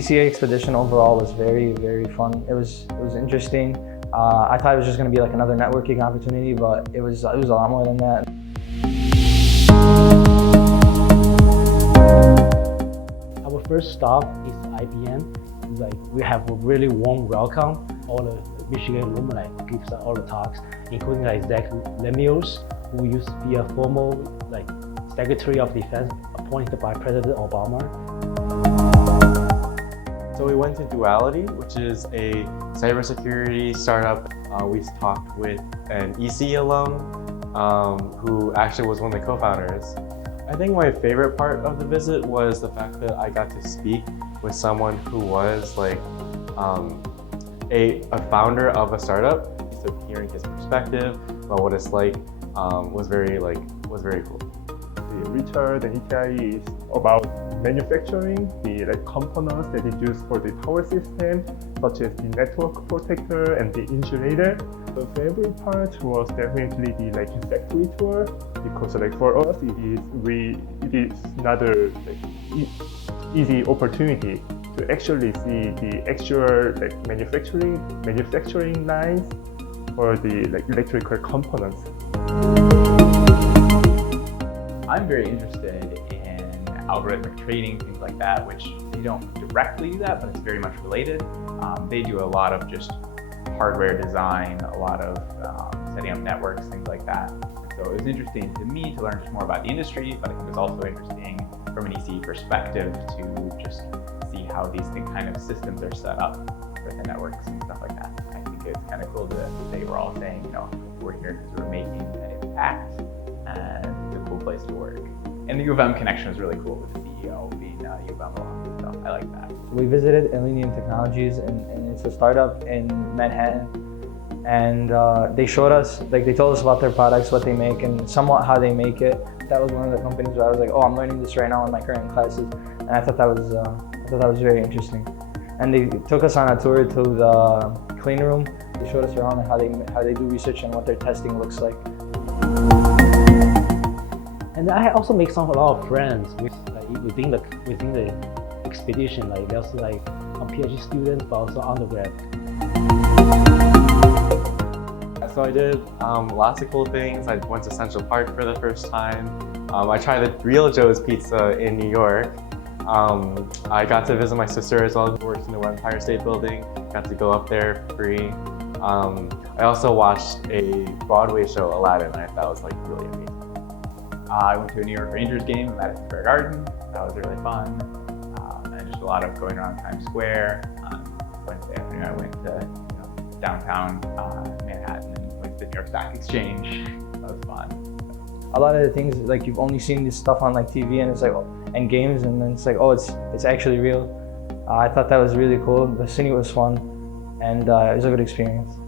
ECE Expedition overall was very, very fun. It was interesting. I thought it was just going to be like another networking opportunity, but it was a lot more than that. Our first stop is IBM. Like, we have a really warm welcome. All the Michigan alumni gives all the talks, including like Zach Lemieux, who used to be a former Secretary of Defense appointed by President Obama. So we went to Duality, which is a cybersecurity startup. We talked with an ECE alum who actually was one of the co-founders. I think my favorite part of the visit was the fact that I got to speak with someone who was like a founder of a startup. So hearing his perspective about what it's like was very cool. The Richard and ETI is about manufacturing the components that is used for the power system, such as the network protector and the insulator. The favorite part was definitely the factory tour, because for us it is another easy opportunity to actually see the actual manufacturing lines for the electrical components. I'm very interested in algorithmic trading, things like that, which they don't directly do that, but it's very much related. They do a lot of just hardware design, a lot of setting up networks, things like that. So it was interesting to me to learn just more about the industry, but I think it was also interesting from an ECE perspective to just see how these kind of systems are set up for the networks and stuff like that. I think it's kind of cool that they were all saying, we're here because we're making an impact and it's a cool place to work. And the U of M connection was really cool with the CEO being U of M alum, so I like that. We visited Elenion Technologies, and it's a startup in Manhattan. And they showed us, they told us about their products, what they make, and somewhat how they make it. That was one of the companies where I was like, oh, I'm learning this right now in my current classes, and I thought that was very interesting. And they took us on a tour to the clean room. They showed us around how they do research and what their testing looks like. And I also make a lot of friends within the expedition. There's some PhD students, but also undergrad. So I did lots of cool things. I went to Central Park for the first time. I tried the real Joe's Pizza in New York. I got to visit my sister as well, who works in the Empire State Building. Got to go up there for free. I also watched a Broadway show, Aladdin, and I thought it was really amazing. I went to a New York Rangers game in Madison Square Garden. That was really fun. And just a lot of going around Times Square. Wednesday afternoon, I went to downtown Manhattan and went to the New York Stock Exchange. That was fun. A lot of the things, you've only seen this stuff on TV and it's and games, and then it's oh, it's actually real. I thought that was really cool. The city was fun, and it was a good experience.